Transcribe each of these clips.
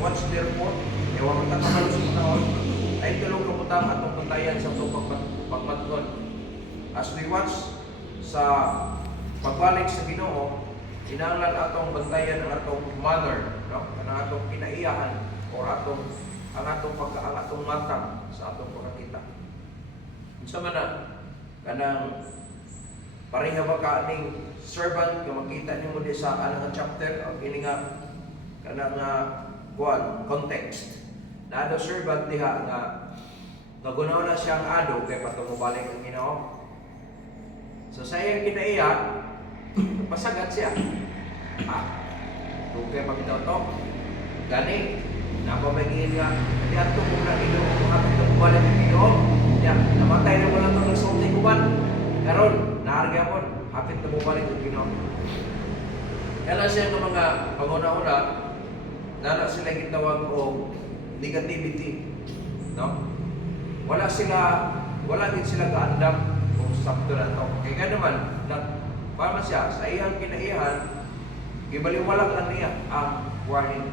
watch therefore, ewan mo takabalo sa panahon, ay tulong kabutang atong bantayan sa itong pagmatgon. As we watch sa pagbalik sa Ginoo, kinahanglan atong bantayan ang atong manner, no? Ang atong kinaiyahan o ang atong mata sa atong pagkakita. Unsa man na kanang pareha ba ka ning servant nga makita nimo di sa anang chapter o kini nga kanang context. Na do servant diha nga nagunaw na siyang ado kay patungubalik ang Ginoo. So sa iyang kinaiya, pasagat siya. Dugay pa bitaw to. Gani, napamagin nga, hindi ato kung nakilo kung ato patungubalik ang Ginoo. Ya, namatay na wala itong nagsulti kuban. Karon, naarga po, hapit na bumalik ang Ginoo. Kaya siya ng mga panguna-una, na sila gitawag o negativity. No? Wala din sila kaandam kung sakto na ito. Kaya naman, paano siya, sa iyang kinaihan, gibaliwala lang niya ang warning.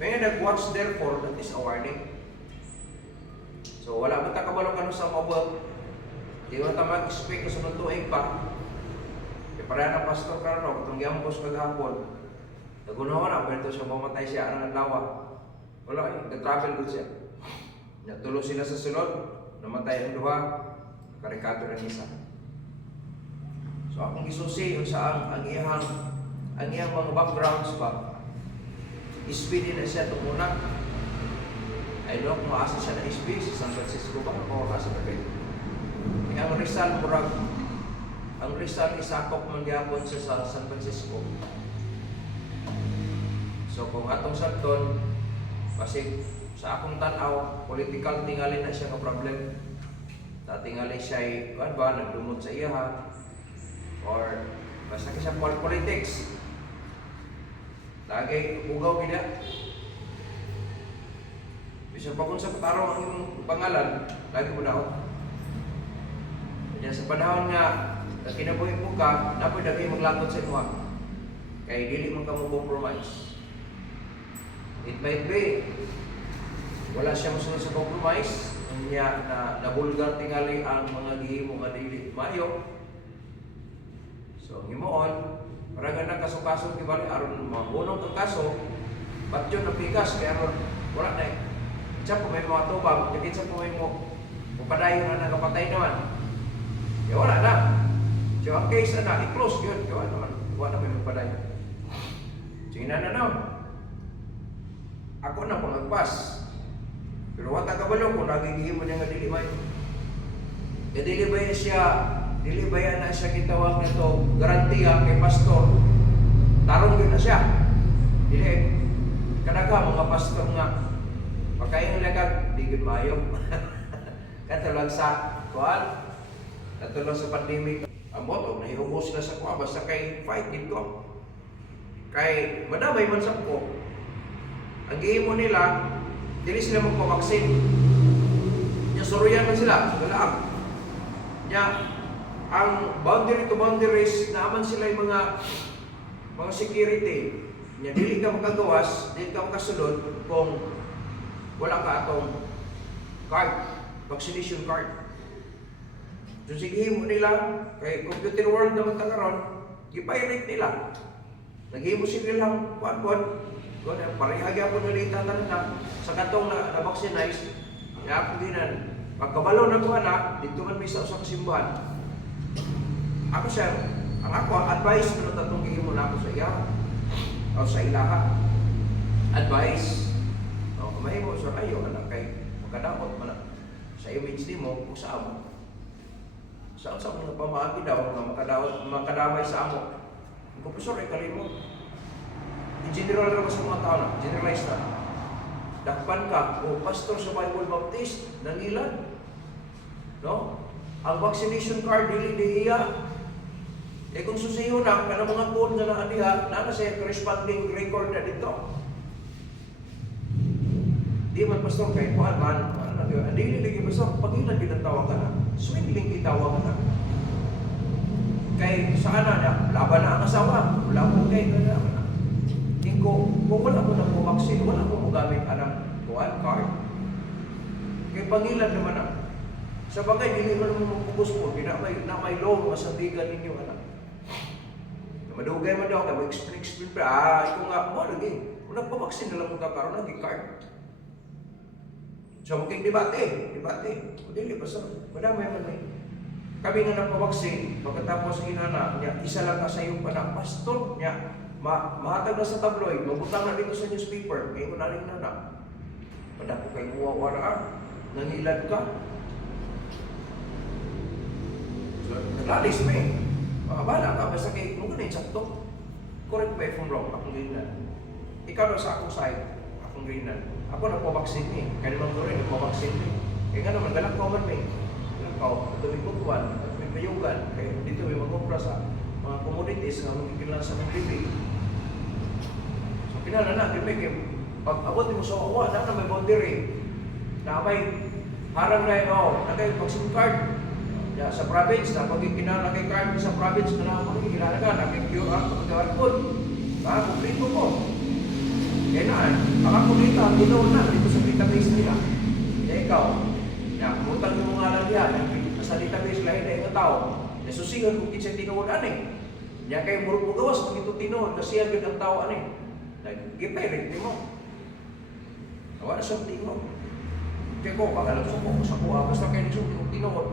May nag-watch therefore, that is a warning. So, wala mo takabalo ka sa mabot. Di mo ta mag-expect sa tuig pa. E para na pastor karon, kung giambos kagahapon, nagunawa na, pero siya mamatay siya ang lawa. Wala, nag-travel good siya. Natulo sila sa sulod, namatay ang duha, karikato ng isa. So akong isusi sa ang iyang mga backgrounds pa, SB din na siya tumuna. I don't know kung maasa siya na SB, sa San Francisco ba, o asa na kayo. Ang Rizal murag, ang Rizal isakop man gyapon sa San Francisco. So kung atong sakton, kasi sa akong tanaw, political tingali na siya ka problem. Tingali siya nagdumot sa iya or basta ka siya politics. Lagi ugaw gina. Bisa pa kung sa patarong ang imong pangalan, lagi mo daot. Kaya sa panahon nga kinabuhi mo ka, napoy dagay maglatot sa imo. Kay dili man ka mo compromise. It might be wala siya masunod sa compromise niya na nabulgar tingali ang mga gihimo nga dili mayo. So himuon para nga nagkaso-kaso kibali aron mabunong kang kaso batyon na pikas kaya aron wala na siya po may mga tubang dili siya po may mo padayon na nagapatay naman ya wala na so ang case na i-close yun kaya wala may magpadayon sige na ako na po nagpas. Pero wata kabalo kung nagiging mo niya nga dili mayo. E dili ba yan na siya kitawag na ito, garantiya kay pastor. Tarong yun na siya. Dili, kanaga mga pastor nga, pagkayang lagag, di yun mayo. Katulad sa kuhan, katulad sa pandemic, ang moto, nahihubos na sa kuha, basta kay fight din ko. Kay madamay man sa ko, ang gihimo nila, dili sila magpavaksin. Nya suruyan man sila, sa galaang. Nya ang boundary to boundaries naaman sila yung mga security. Nya dili ka makagawas, dili ka makasulod kung wala ka atong card, vaccination card. So sigihimo nila kay computer world naman ta karon, gipirate nila. Naghimo sila lang kuan parehagya po nila itatanan na sa katong na-vaccinize kaya ako ginan pagkabalo na ko anak dito man may sa usang kasimbahan ako sir ang ako advice na tatong gihimo na ako sa iya o sa ilaha advice o mahimo sir ayo anak kay makadamot man sa image nimo kung sa amo sa mga pamaagi daw nga makadamay sa amo kung professor ay kalimot general na sa mga tao na, generalize na. Dakpan ka, o pastor sa Bible Baptist, nangilan. No? Ang vaccination card, dili iya. Eh kung susiyo na, ka mga code na naadiha, na sa corresponding record na dito. Di man pastor, kay kuhan man, dili lagi pastor, pag-ilan ginatawag ka na, swingling itawag ka na. Kay saan na, laban na ang asawa, laban kay kung wala mo na po nagpabaksin, wala ko magamit anang kuwan, card. Kaya pangilan naman na. Sa bagay, dili man mo mapugus po, na may loan, masabigan ninyo anak. Madugay man daw, kaya explain pa, ito nga, mo lagi, nagpabaksin na lang mo kakaroon, naging card. So, maging debate. Dili pa sa, madami man may. Kami nga nagpabaksin, pagkatapos inana, niya, isa lang ka sa iyong panak, pastor, niya, mahatag na sa tabloid, mabutang na dito sa newspaper, ngayon na rin na. Padako kay muwawaraan, nangilad ka. So, naglalis mo eh. Bala ka, basta kay, mo ganun sakto. Correct ba if I'm wrong, akong ganyan. Ikaw na sa akong side, akong ganyan. Ako nagpabaksin eh, kaya naman ko rin, nagpabaksin eh. Kaya nga naman, galak ko man may. Ito may kukuhan, may bayugan, kaya dito may mag-upra sa mga commodities na magkikilan sa mga bibig. So pinala na, pag abot mo sa uwa, na may boundary, na may harang na yun, na kayo pag-SIM card, sa province, na pag ikinala kay card sa province, na naman ikinala ka, na QR, QR code, kumplito ko. Kaya na, makakumplito, ang ginoon na, dito sa database nila. Kaya ikaw, utang mo nga lang yan, sa database lain na yung tao, nasusingan kung kinsa tinawad ani. Yan kayo murag mo gawas, kung ito tinawad, kasi agad ang tao ani. Gipirit di mo. Wala siyang tinawad. Kaya ko, pag alam sa kuha, basta kayo nisusin kung tinawad.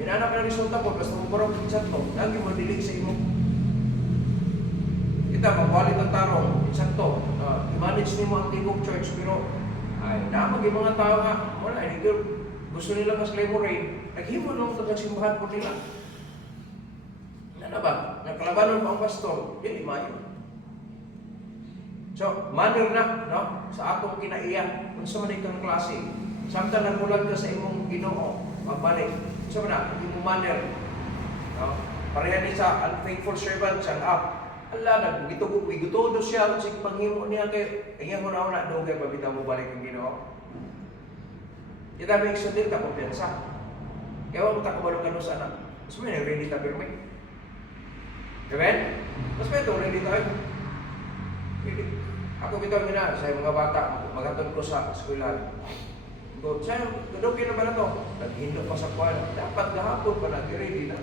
Yan anak na resulta ko, basta mo parang kinsa to, lagi mo dilig sa imo. Kita, magwalit ang tarong, kinsa to, i-manage ni mo ang Tigog Church, pero ay, namag yung mga tao nga, wala, gusto nila mas lemorade, naghimo lang ito simbahan po nila. Ano ba? Nakalabanan pa ang pastor, yan imayo. So, manner na, no? Sa atong kinaiya, kung sa manikang klase, samtang nagulat ka sa imong Ginoo, magbalik. So, hindi mo manner. No? Pareha din sa unfaithful servant, siyang ala, nagitudo siya, kasi panghimo niya kay, kaya mo na doon kayo, pabitaw mo balik ang Ginoo. Kita may eksundin ka, kumpiyansa. Kaya wag mo takabalo ka sa anak. Mas may nag-ready ta pirmi. Amen? Mas may ito, ready tayo. Ako bitaw na, sa mga bata, magatod ko sa eskwela. Sa'yo, gadokin na ba na ito? Naghindo pa sa kuwan. Dapat gahapon pa nag-ready na.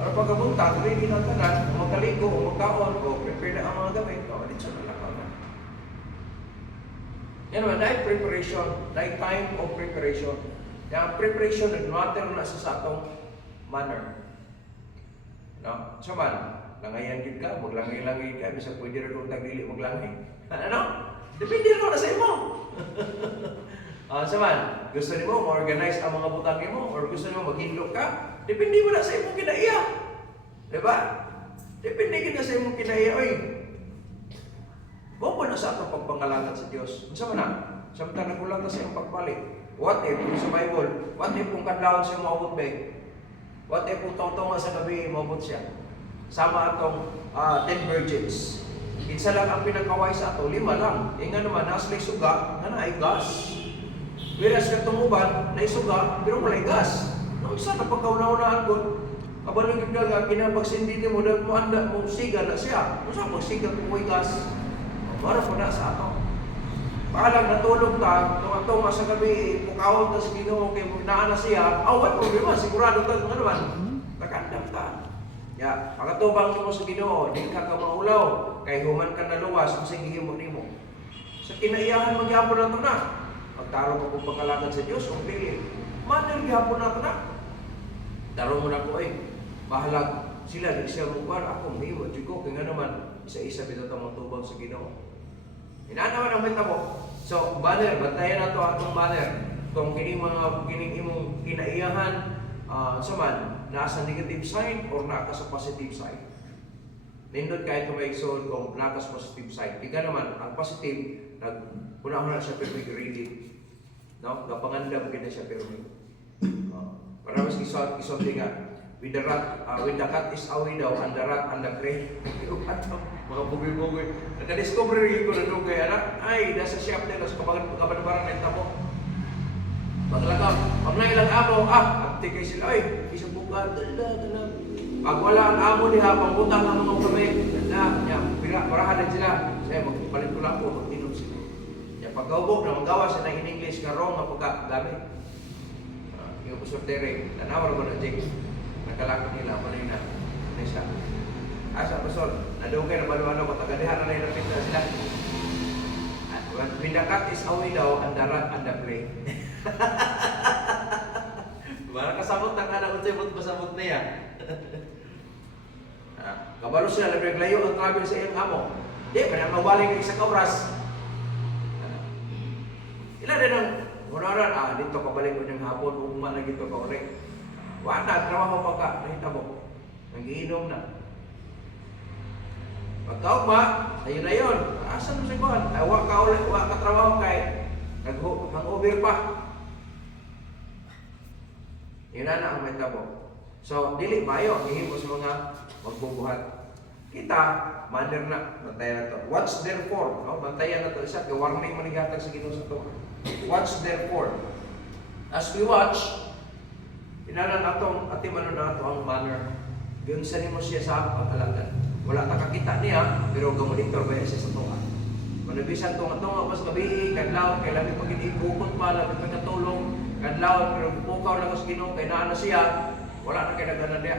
Para pagkabuntag, ready na tanan, magkaligo, magkaon, o prepare na ang mga gamit, o dito na lang na. Yan naman, night preparation, night time of preparation. Yung preparation, nag-matter na sa atong manner. No? So man, langayan yun ka, maglangay-langay ka, bisa pwede rin kung tagdili maglangay. Ano? Depende rin na sa imo. So man, gusto niyo ma-organize ang mga butang mo, or gusto niyo maghindok ka, depende mo na sa imong kinaiya. Diba? Depende ka na sa imong kinaiya. Oy, buwan na sa atong pagpangalangan sa Diyos. Unsa man na? Samtang nagulang na sa iyong pagbalik. What if, kung sa Bible, what if kung kadlawon siya maabot ba? What if kung tawtaw sa gabi maabot siya? Sama atong 10 virgins. Isa lang ang pinakaway sa ato, 5 lang. E nga naman, nasa suga, nga na ay gas. Whereas katong uban, na isuga, pero wala gas. Nung isa na pagkaunaw-unaan ko, kabalong yung daga, pinapagsindi mo, dahil mo anda, mo siga na siya. Kung saan magsiga kung may gas, mara po na sa ato. Paalang natulog ta, nung ato nga sa gabi, pukawag na sa Ginoo, kaya naan na siya, awat problema, sigurado ka nga naman, nakandam ka. Ya, pagkatubang mo sa Ginoo, di ka maulaw, kay human ka na luwas, ang sige mo nimo. Sa kinaiyahan magyapon na ito na, pagtaro ko kung pagkalagan sa Diyos, kung pili, manang gyapon na ito na. Taro mo na ko bahalag sila, di siya mukha, ako may iwan, ko, kaya nga naman, isa-isa bito tamang tubang sa Ginoo. Inaanaman ang mita mo. So, banner, bantayan na ito atong banner. Kung kining imong kinaiyahan, man, nasa negative side or naka sa positive side. Nindot kahit may exon kung naka sa positive side. Ika naman, ang positive, una-una siya pero may ready. No? Kapangandam kita siya pero may. Para mas isot nga. With the cat is away daw, and the rat and the crane. Mga bugoy-bugoy. Nagka-discover rin ko na doon kaya na, ay, nasa shop nila, sa kabanbaran na tabo. Maglagaw, pag na ilang amo, abti kayo sila, ay, isang buka, dala. Pag wala ang amo niya, pang butang ang mga kamay, dala, sila, marahan din sila. Saya magpalit ko lang po, mag-inom sila. Yung pagkaubog na magawa sa na in English nga wrong nga pagkagamit. Yung kusortere, nanawar ko na Jake. Nakalakot nila, manay na. Manay siya. Asa, pasol, nadugay na baluano ko, tagadihan na nilapit na sila. When the cat is away daw, and the rat and the prey. Para kasabot na ka na kung sa'yo masabot na yan. Kabalo sila, naglayo ang travel sa iyong amo. Di, pa na mawaling ng isang oras. Ilan din ang unaran, dito kabalik ko ng hapon, ugma na dito ka ulit. Wala, trabaho pa ka, nakita mo. Nag-iinom na. Pagkaugma, sa'yo na yun. Asan mo siya kuhan? Ay, wak ka ulit, wak ka trabaho kay nag-over pa. Yun na ang may tabo. So, dili mayo, hihimo sa mga magbubuhat. Kita, mother na, bantayan na to. Watch therefore, no? Bantayan na to. Isa, warning manigatag sa Ginoo sa to. Watch therefore. As we watch, inalan atong atiman na ito ang manner. Yun sa nimo siya sa pag-alagan. Wala ta kakita niya, pero gamonitor ba siya sa tuwa. Manabisan to nga mas gabi, kadlaw, kay labi pag inibukot pa, labi pag katulong, kadlaw, pero pukaw lang sa Ginoo, kay naana siya, wala na kay nagana niya.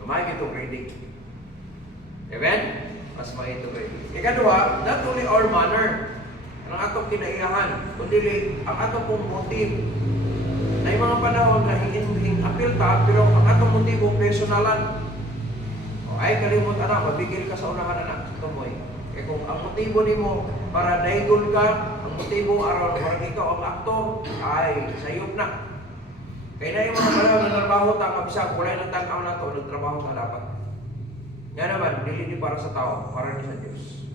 Mamay ito reading. Amen? Mas may ito reading. Ikaduha, not only our manner, ang atong kinaiyahan, kundi ang atong pong motive. Na yung mga panahon na hingin apil ta, pero ang atong motibo personalan. O ay kalimot anak, mabigil ka sa unahan anak. Ito mo eh. Kaya kung ang motibo nimo para daigol ka, ang motibo aron para ikaw ang aktor, ay sayop na. Kaya na yung mga panahon na trabaho ta, kabisag, wala ng tag-aw na to, nagtrabaho ta dapat. Yan naman, hindi para sa tao, para ni sa Diyos.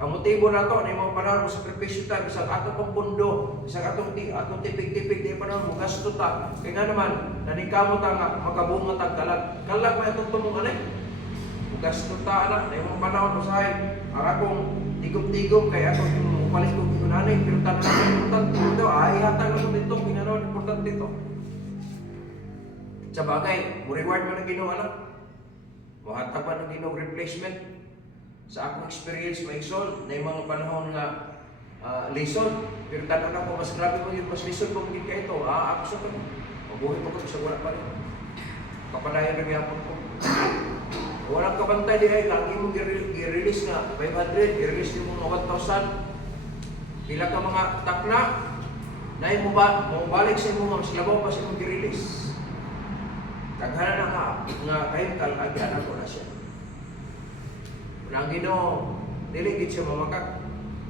Ang motibo na to, na yung mga panahon mo sakripisyo ta, isang atong pampundo, isang atong tipig-tipig, na yung panahon mo gasto ta. Kaya nga naman, nanikamo ta nga, makabunga ta kalag. Kalag may itong tumong anay. Gasto ta anak, na yung mga panahon mo sahay, ang akong tigom-tigom, kaya akong yung upalis kong ginunanay, pero tanong na importante dito, ay hatang na dito, kinanaw, importante dito. Sa bagay, mo reward mo na Ginoo anak. Muhatag pa ng Ginoo replacement. Sa akong experience, may isol, na yung mga panahon nga lesson. Pero tanong ako, mas grabe mo yun, mas lesson ko magiging ka ito. Ako sa ito. Mabuhay pa ko sa wala pa rin. Kapadayan na gayapon ko. Walang kabantay din ay lang, yung i-release nga, 500, i-release yung mga 1,000. Pila ka mga takna, na yung balik sa mga mas labaw pa sa yung i-release. Taghanan na nga kayo talagyan ako na siya. Unang Ginoo, diligid siya mamakak.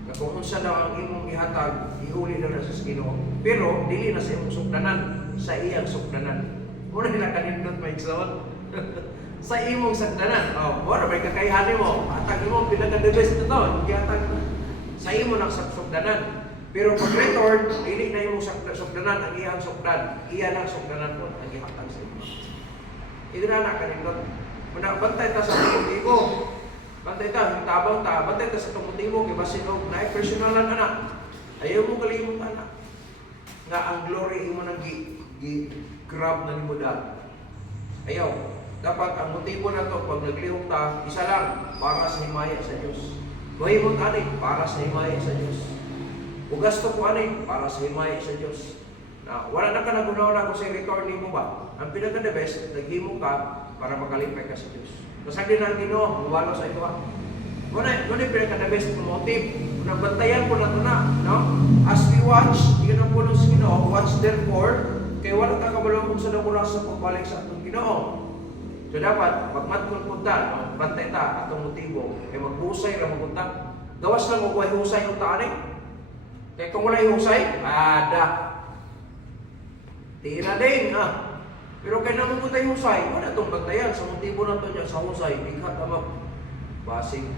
Na kung unsa daw ang imong ihatag, ihuli na sa Ginoo. Pero, dili na sa imong sukdanan, sa iyang sukdanan. Muna nila kanindot may iksawan. Sa imong sukdanan. Muna may kakayahan mo. Atag mo, pinaka-the best na to. Ihatag sa imo ng sukdanan. Pero pag return, dili na imong sukdanan, ang iyang sukdan. Iyan ang sukdanan mo, ang ihatag sa imo. Ito na kanindot. Muna, bantay ta sa motibo. Bantay ta, hintabang ta, bantay ta sa itong motibo, kaya basinog na personalan anak. Ayaw mo kalimot anak. Nga ang glory mo nang grab na ni mo dahil. Ayaw. Dapat ang motibo na to, pag naglihok ta, isa lang, para sa himaya sa Diyos. Buhay mo tanin, para sa himaya sa Diyos. Ugasto ko anin, para sa himaya sa Diyos. Na, wala na ka nagunaw na kung sa return ni mo ba? Ang pinaka-the best, naghimo ka para makalipay ka sa Diyos. Masagli na ang Ginoo, mawalo sa ito ha. Muna pinaka-the best motive. Kung bantayan po na ito na, no? As we watch, yun ang puno sa Ginoo, watch therefore, kaya wala ka kabalong kung saan ako sa pagbalik sa atong Ginoo. So dapat, pagmatkon punta, bantay ta atong motibo, kaya maghusay lang magunta. Gawas lang kung may husay yung taanin. Kaya kung wala yung husay, tira din, ha? Pero kaya naman mo tayo husay, wala itong bantayan sa motibo na ito niya sa husay, bighat na basig,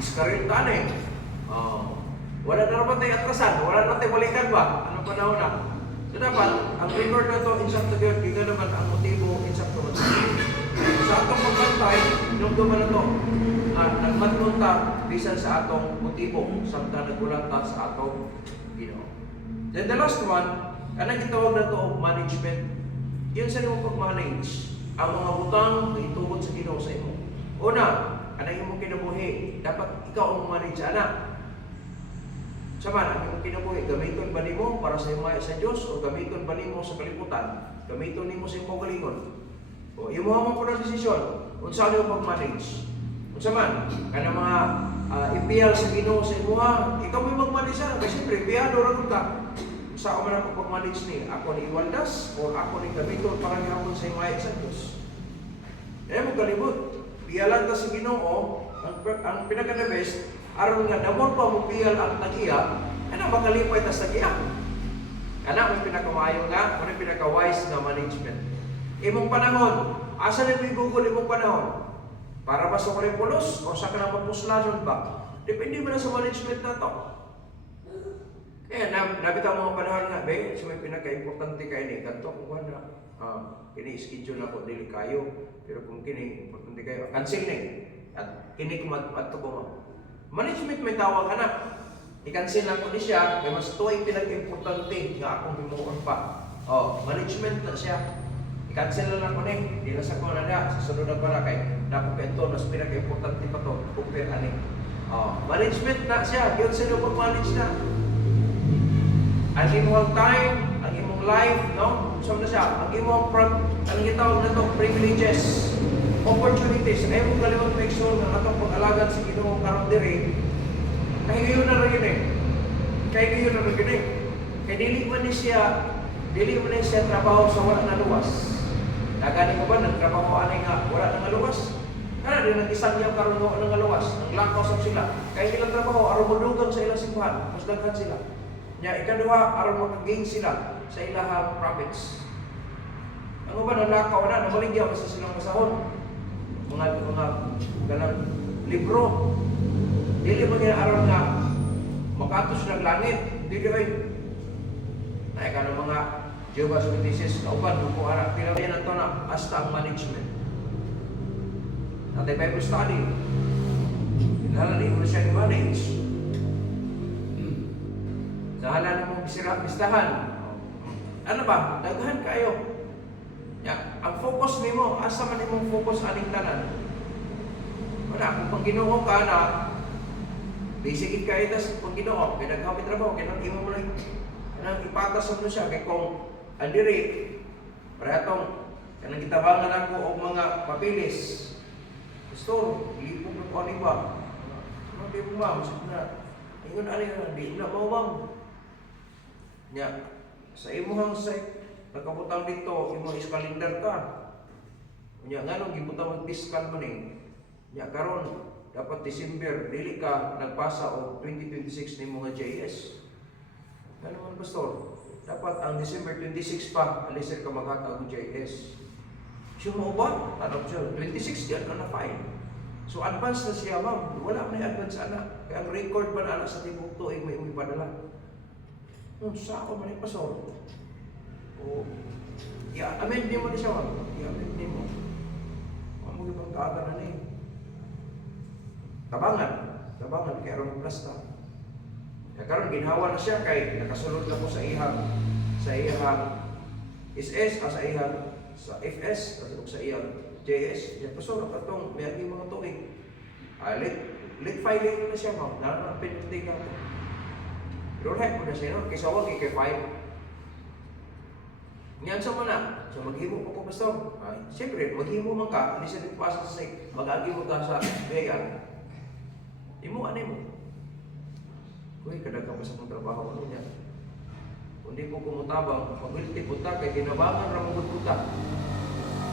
diskaril tanin. Wala na naman tayo atrasan, wala na tayo balikan ba? Anong panahon na? So dapat, ang record na ito, insakto God, bigyan naman ang motibo, insakto God. Sa atong magbantay, inumduman na ito, nagmatmunta, bisan sa atong motibo, samta nagulanta sa atong Ginoo. Then the last one, anong gitawag na ito, management. Yun sa iyong pag-manage, ang mga butang na itubod sa Ginoo sa imo. Una, Anang imong kinabuhi, dapat ikaw ang manage anak. Sama, ang imong kinabuhi, gamiton ba nimo para sa imaya sa Dios o gamiton ba nimo sa kalibutan? Gamiton nimo sa imong kaugalingon. O imo mo po ng desisyon, unsa niyo pag-manage. Unsa man, kana mga ipiyal sa Ginoo sa imuha, ikaw may mag-manage na. Kasi siyempre, piyado ra ka. Sa ako man ang pag-manage ni, ako ni iwaldas o ako ni gamiton para gihapon sa imaya sa Dios. Mo kalibot. Piyalan ka sa Ginoo, ang pinaka-the best, aron nga namon pa mo piyal ang tagiya, ana makalipay ta sa tagiya. Kana mo pinakamayo nga, mo pinaka-wise na management. Imong panahon, asa na ibugol imong panahon? Para ba sa pulos o sa kanang magpuslanon ba? Depende mo na sa management na to. Kaya nabitaw mga panahon nga, be, so may pinaka-importante kayo ni kanto kung wala. Kini-schedule ako dili kayo, pero kung kini importante kayo, cancel na at kini kumadto ko mo. Management may tawag anak. I-cancel na ko ni siya, kaya mas tuwing pinag-importante nga akong himuon pa. Management na siya. I-cancel na lang ko ni, di na sa ko na sa sunod na pala kay napakento, mas pinag-importante pa to, compare ani. Management na siya, yun sila pag-manage na. Ang imong time, ang imong life, no? So na siya, ang imong anong gitawag na to, privileges, opportunities. Ay mo kalimot make sure na atong pag-alagad sa Ginoo karon diri. Kay gayon na rin eh. Kay dili man ni siya trabaho sa wala na luwas. Dagani ko ba nagtrabaho ani nga wala na luwas? Kana din nag-isang yaw karon wala na luwas. Naglakaw sa sila. Kay ilang trabaho aron modugang sa ilang simbahan, mas daghan sila. Nya ikaduha aron makagain sila sa ilahang profits. Ano ba nalakaw na namaligya sa silang masahon? Mga ganang libro. Dili man nga aron nga makatos ng langit. Dili ay ka ng mga Jehovah's Witnesses na uban kung ara pila yan ato na hasta ang management. Natay Bible study. Hinala mo siya i-manage. Sa halan mong bistahan. Ano ba? Daghan kayo. Ang focus nimo, asa man imong focus aning tanan. Wala kung pang Ginoo ka na basic kayo tas pang Ginoo, kay naghamit trabaho, kay nang imo mo lang kanang ipatas mo siya kay kung andiri para atong kanang gitabangan ako og mga papilis. Pastor, lipog ko ani ba? Ano di mo ma'am, na ingon ani di na mo ma'am. Nya sa imong site nagkabutang dito, imong iskalendar ka. Nya nganong gibutang mag-fiscal man eh. Nya karon dapat December dili ka nagpasa og 2026 nimo nga JS. Ano man pastor? Dapat ang December 26 pa alisir ka maghatag og JS. Siya mo ba? Tanong siya, 26 yan ka na fine. So advance na siya ma'am. Wala man advance anak. Kaya ang record pa na anak sa tibok to ay may umipadala. Sa ako man yung pastor. I-amend niyo mo na siya ma'am. I-amend niyo mo. Ma'am, ibang kaaga na eh. Tabangan, kaya rin plasta. Kaya karon ginhawa na siya kay nakasulod na po sa ihang SS, sa ihang sa FS, sa ihang JS. Yan pastor, katong may agi mga tuig. Late filing na siya ma'am. Nalang penalty ka. Pero lahat mo na siya, no? Kaysa wag i-5. Ngayon sa mo na, so maghimo ko pastor. Siyempre, maghimo man ka, hindi siya nagpasa sa sake, mag-agi mo ka sa bayan. Imo ano mo? Uy, kadang ka pa sa kong trabaho ano niya. Kung di ko kumutabang, pag-wilti punta, kay ginabangan ra mo punta.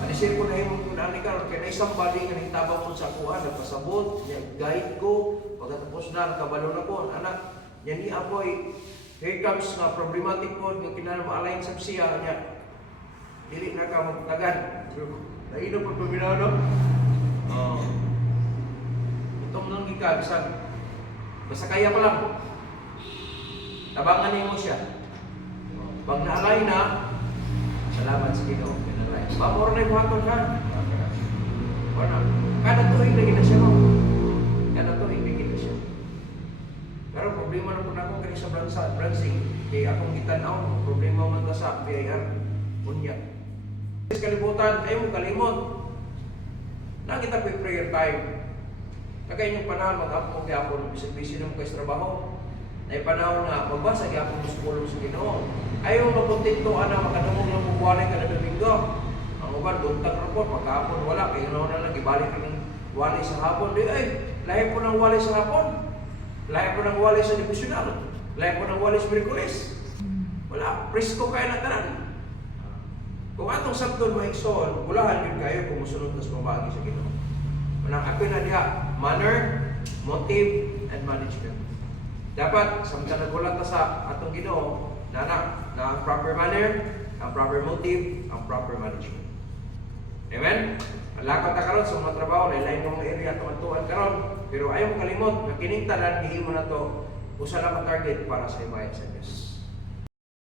Anisir ko na yung kunani ka, kaya na isang bali nga nagtabang mo sa kuha, nagpasabot, guide ko, pagkatapos na, kabalo na ko, anak, yan ni Apoy, here comes nga problematic po, yung kinala-align sa siya, niya, dili na ka magtagan. Nainom po pabinaw, no? Itong nang gikabisan, basta kaya ko lang, tabangan niyo mo siya. Pag na-align na, salamat sa Ginoo. Babor na yung buhaton ka. Kada tuwing lagi na siya mo. Kada tuwing lagi na siya. Pero problema na po na akong kanina sa branching. Kaya akong itanaw, problema man ta sa PIR. Punya. Kalibutan, ayaw mo kalimot. Na kita po prayer time. Kagaya yung panahon, mag-apo kay Apo, bisig-bisig mo kayo sa trabaho. Na panahon nga, magbasa kay Apo mo sa kulong sa Ginoo. Ayaw makontento ana, makadumog lang bubuwalay kada Domingo. Ang uban, buntag report, pagkahapon wala, kaya na lang, ibalik ng wali sa hapon. Di ay, lahi po ng wali sa hapon. Lahi po ng wali sa devotional. Lahi po ng wali sa Merkulis. Wala, presko kayo na tanan. Kung atong sabton mo ikson, bulahan yun kayo kung musunod tas mabagi sa Ginoo. Manang apil na diha, manner, motive, and management. Dapat, samtang nagulat na sa atong Ginoo, na ang proper manner, ang proper motive, ang proper management. Amen? Lakot na karon sa mga trabaho, lain mga area tumantuan karon, pero ayaw mo kalimot, na kining tanan, hihimo na to, usa lang ang target para sa imaya sa Diyos.